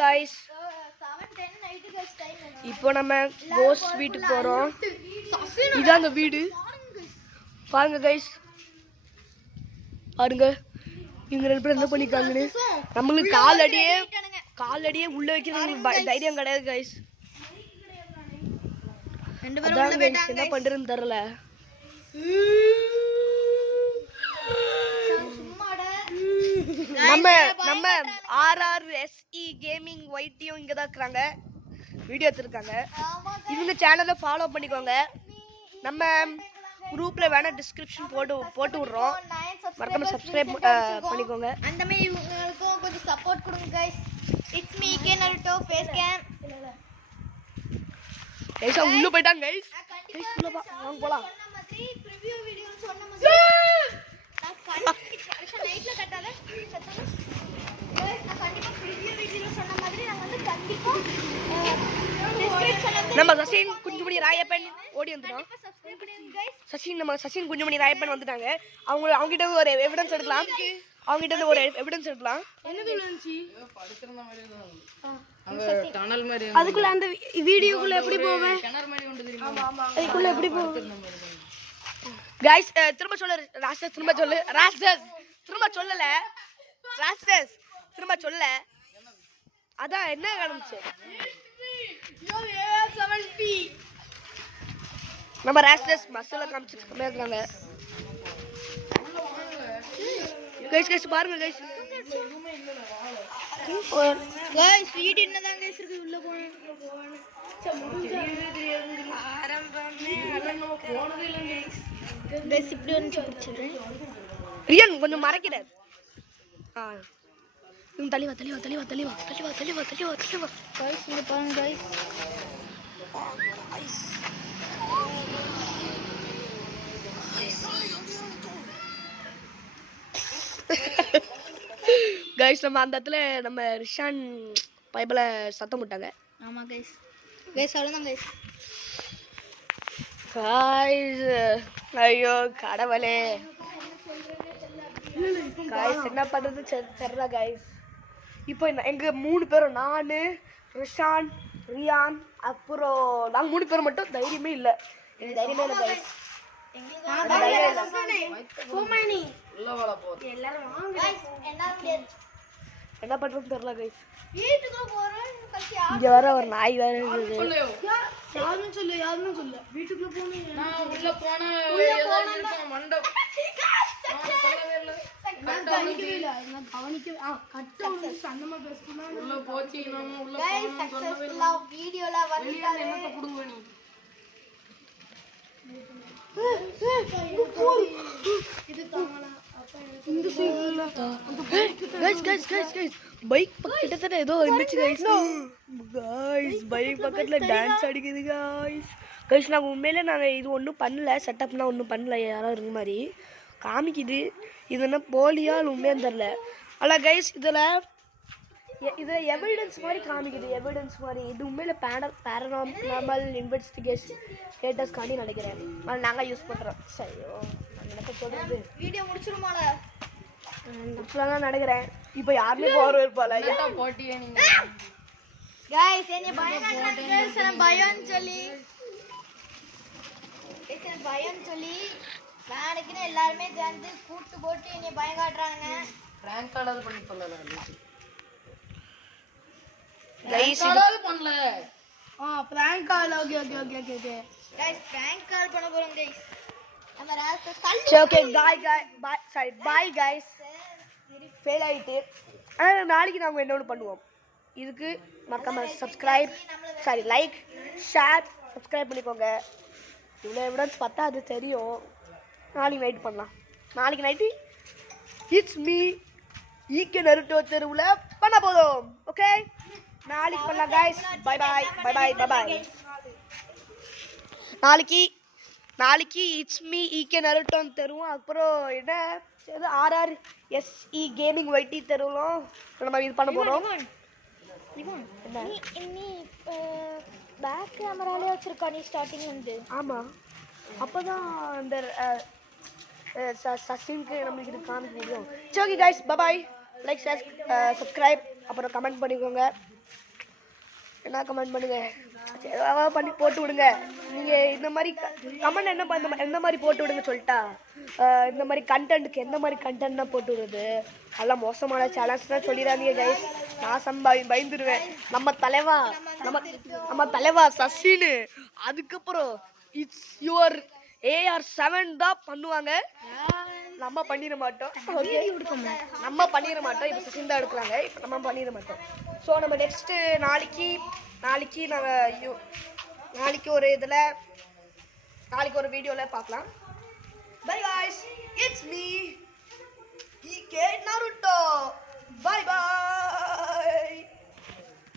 guys, இப்போ நம்ம கோஸ் வீட்டுக்கு போறோம். இதான் அந்த வீடு. பாருங்க guys. பாருங்க. இவங்க ரெண்டு பேரும் என்ன பண்ணிருக்காங்கன்னு. நமக்கு காலடியே உள்ள வைக்கிறது தைரியம் கிடையாது guys. ரெண்டு பேரும் என்ன பண்றதுன்னு தெரியல. நம்ம RRSE கேமிங் ஒயிட்டியும் இங்க தான் இருக்காங்க. வீடியோ எடுத்துருக்காங்க. இவங்க சேனலை ஃபாலோ பண்ணிக்கோங்க. நம்ம குரூப்ல வேணா டிஸ்கிரிப்ஷன் போட்டு விடுறோம். மறக்காம சப்ஸ்கிரைப் பண்ணிக்கோங்க. அந்த மாதிரி இவங்களுக்கும் கொஞ்சம் சப்போர்ட் கொடுங்க guys. It's me K Naruto face game. Guys உள்ள போய்ட்டாங்க गाइस. உள்ள வாங்க போலாம். சொன்ன மாதிரி ப்ரிவியூ வீடியோ சொன்ன மாதிரி நான் நைட்ல கட்டாத சத்தமா गाइस நான் கண்டிப்பா ப்ரிவியூ வீடியோ சொன்ன மாதிரி நான் வந்து கண்டிப்பா டிஸ்கிரிப்ஷன்ல நம்ம சசின் குஞ்சுமணி ராயப்பன் ஓடி வந்துட்டோம். சப்ஸ்கிரைப் பண்ணுங்க गाइस. சசின் குஞ்சுமணி ராயப்பன் வந்துட்டாங்க. அவங்க கிட்ட ஒரு எவிடன்ஸ் எடுக்கலாம். என்னது இருந்துச்சு? படுத்துறத மாதிரி தான். அங்க டனல் மாதிரி. அதுக்குள்ள அந்த வீடியோக்குள்ள எப்படி போவேன்? கிணறு மாதிரி உண்டு தெரியுமா? ஆமா. அதுக்குள்ள எப்படி போவேன்? गाइस திரும்ப சொல்லு ராஸ்டஸ் திரும்ப சொல்லு. ராஸ்டஸ் திரும்ப சொல்லல. ராஸ்டஸ் திரும்ப சொல்லல. அதான் என்ன நடந்துச்சு? நம்ம ராஸ்டஸ் மசாலா காமிச்சிட்டு இருக்காங்க. गाइस பாருங்க गाइस. गाइस வீடு என்னதான் गाइस இருக்கு உள்ள போறேன். गाइस இப்படி வந்து பிடிச்சிடுறேன். ரியன் கொஞ்சம் மறைக்கிற. தள்ளி வா. गाइस இங்க பாருங்க गाइस. गाइस நம்ம அந்த இடத்துல நம்ம ரிஷான் பைபிள சத்தம் போட்டாங்க. ஆமா गाइस அவ்வளவுதான் गाइस. ஐயோ கடவுளே. गाइस என்ன பண்றது தெரியல गाइस. இப்போ எங்க மூணு பேரும் நானு ரிஷான் ரியான் அப்புறம் நாங்க மூணு பேரும் மட்டும் தைரியமே இல்ல. எனக்கு தைரியமே இல்ல गाइस. என்ன பண்றது தெரியல गाइस. வீட்டுக்குள்ள போறேன் கல்சி இங்க வர ஒரு நாய் வேற இருக்குது. யாருமே சொல்ல வீட்டுக்குள்ள போறேன். நான் உள்ள போனா ஏதோ மண்டை நான் கவனிக்கவே கட்ட அந்த மாதிரி பேசுனா உள்ள போச்சி நாம உள்ள गाइस சக்சஸ்ஃபுல்லா வீடியோல வந்துட்டாரு. என்ன குடுங்க நீ இது தாமல அப்ப இந்த சைடுல गाइस பைக் பக்கத்துல ஏதோ இருந்துச்சு गाइस பைக் பக்கத்துல டான்ஸ் அடிக்குது गाइस நான் உண்மையிலே இது ஒன்றும் பண்ணல. செட்டப்னா ஒன்றும் பண்ணல. யாராவது இருக்க மாதிரி காமிக்குது. இது என்ன போலியா உண்மையான்னு தெரில. அல்ல गाइस இதில் எவிடன்ஸ் மாதிரி காமிக்குது. எவிடன்ஸ் மாதிரி இது உண்மையில பேரநார்மல் இன்வெஸ்டிகேஷன் காண்டி நினைக்கிறேன். ஆனால் நாங்கள் யூஸ் பண்ணுறோம். சரியோ எனக்கு சொல்கிறது வீடியோ முடிச்சிருமால தான் நினைக்கிறேன். இப்போ யாருமே போகிற இருப்பாள் போட்டியே நீங்க गाइस என்ன பயம் சொல்லி நாளைக்கு எல்லாரும் சேர்ந்து கூட்டு போட்டு என்னை பயம் காட்டுறாங்க. பிராங்க் கால் பண்ணி சொல்லல गाइस கால் பண்ணல. Prank call okay guys prank call பண்ண போறோம் गाइस. நம்ம ராஸ்டஸ் தள்ளி ஓகே பை गाइस ஃபெயில் ஆயிட்டு. ஆனால் நாளைக்கு நாங்கள் என்ன பண்ணுவோம். இதுக்கு மறக்காம லைக் ஷேர் சப்ஸ்கிரைப் பண்ணிக்கோங்க. இவ்வளோ எவிடன்ஸ் பார்த்தா அது தெரியும். நாளைக்கு நைட் பண்ணலாம். நாளைக்கு நைட்டு இட்ஸ் மீ ஈகே நருட்டோ தெருவில் பண்ண போதும். ஓகே நாளைக்கு பண்ணலாம் गाइस. பை நாளைக்கு இட்ஸ் மீ ஈகே நருட்டோ தெருவும் அப்புறம் என்ன RRSE கேமிங் ஒயிட்டி தெருவும் நம்ம இது பண்ண போகிறோம். நீ பேக் கேமராலே வச்சிருக்கா நீ ஸ்டார்டிங் வந்து. ஆமாம் அப்போ தான் அந்த சசினுக்கு நம்மளுக்கு இது காமிக்க முடியும். சரி okay guys bye like share subscribe அப்புறம் கமெண்ட் பண்ணிக்கோங்க. என்ன கமெண்ட் பண்ணுங்க, ஏதாவது பண்ணி போட்டு விடுங்க. நீங்கள் இந்த மாதிரி கமெண்ட் எந்த மாதிரி போட்டு விடுங்க சொல்லிட்டா, இந்த மாதிரி கண்டென்ட்டுக்கு எந்த மாதிரி கண்டென்ட்னா போட்டு விடுறது. நல்லா மோசமான சேனல்ஸ் தான் சொல்லிடாதீங்க கைஸ், நான் பயந்துருவேன். நம்ம தலைவா சசின்னு, அதுக்கப்புறம் இட்ஸ் யுவர் AR7 தான் பண்ணுவாங்க. நம்ம பண்ணிட மாட்டோம். நம்ம பண்ணிட மாட்டோம். இப்போ சசின் தான் எடுக்கிறாங்க, இப்போ நம்ம பண்ணிட மாட்டோம். ஸோ நம்ம நெக்ஸ்ட்டு நாளைக்கு நாளைக்கு ஒரு வீடியோவில் பார்க்கலாம். By guys, it's me EK Naruto. Bye bye.